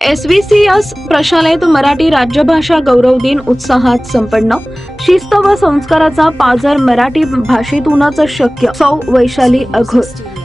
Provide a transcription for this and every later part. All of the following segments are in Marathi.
SVCS प्रशालेत मराठी राज्यभाषा गौरव दिन उत्साहात संपन्न। शिस्त व संस्काराचा पाझर मराठी भाषेतूनच शक्य। सौ वैशाली अघोर।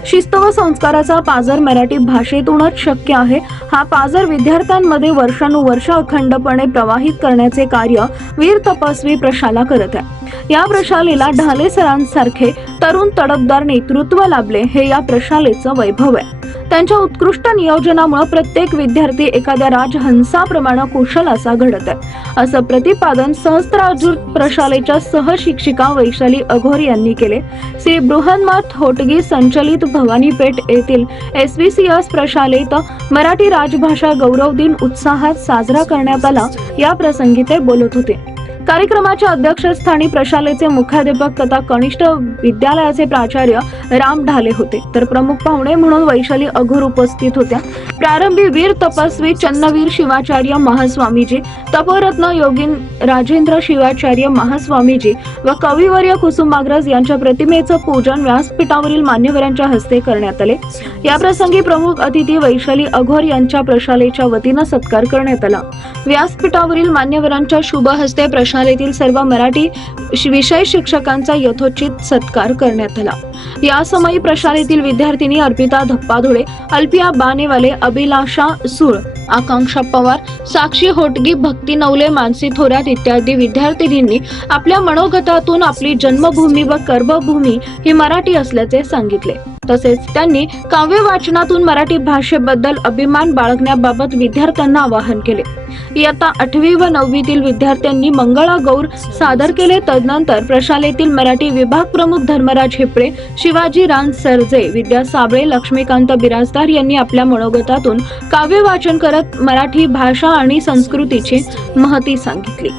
शिस्त व संस्काराचा पाझर मराठी भाषेतूनच शक्य आहे। हा पाझर विद्यार्थ्यांमध्ये वर्षानुवर्ष अखंडपणे प्रवाहित करण्याचे कार्य वीर तपस्वी प्रशाला करत आहे। या प्रशालेला ढाले सरांसारखे तरुण तडफदार नेतृत्व लाभले हे या प्रशालेचं वैभव आहे। त्यांच्या उत्कृष्ट नियोजनामुळे प्रत्येक विद्यार्थी एखाद्या राजहंसाप्रमाणे कुशल असा घडत आहे, असं प्रतिपादन सहस्त्रार्जुन प्रशालेच्या सहशिक्षिका वैशाली अघोर यांनी केले। श्री बृहन्नाथ होटगी संचलित भवानीपेठ येथील SVCS प्रशालेत मराठी राजभाषा गौरव दिन उत्साहात साजरा करण्यात आला। या प्रसंगी ते बोलत होते। कार्यक्रमाच्या अध्यक्षस्थानी प्रशालेचे मुख्याध्यापक तथा कनिष्ठ विद्यालयाचे प्राचार्य राम ढाले होते, तर प्रमुख पाहुणे म्हणून वैशाली अघोर उपस्थित होत्या। प्रारंभी वीर तपस्वी चन्नवीर शिवाचार्य महास्वामीजी, तपोरत्न योगीन राजेंद्र शिवाचार्य महास्वामीजी व कविवर्य कुसुमाग्रज यांच्या प्रतिमेचं पूजन व्यासपीठावरील मान्यवरांच्या हस्ते करण्यात आले। या प्रसंगी प्रमुख अतिथी वैशाली अघोर यांच्या प्रशालेच्या वतीनं सत्कार करण्यात आला। व्यासपीठावरील मान्यवरांच्या शुभ हस्ते प्रशालेतील सर्व मराठी विषय शिक्षकांचा यथोचित सत्कार करण्यात आला। या समयी प्रशालेतील विद्यार्थिनी अर्पिता धप्पाधुळे, अल्पिया बानेवाले, अभिलाषा सूळ, आकांक्षा पवार, साक्षी होटगी, भक्ती नवले, मानसी थोरात इत्यादी विद्यार्थिनींनी आपल्या मनोगतातून आपली जन्मभूमी व कर्मभूमी ही मराठी असल्याचे सांगितले। तसेच त्यांनी काव्य वाचनातून मराठी भाषेबद्दल अभिमान बाळगण्याबाबत विद्यार्थ्यांना आवाहन केले। इयत्ता 8वी व 9वीतील विद्यार्थ्यांनी मंगळागौर सादर केले। तदनंतर प्रशालेतील मराठी विभाग प्रमुख धर्मराज हिपळे, शिवाजी रान सरजे, विद्या साबळे, लक्ष्मीकांत बिराजदार यांनी आपल्या मनोगतातून काव्य वाचन करत मराठी भाषा आणि संस्कृतीची महती सांगितली।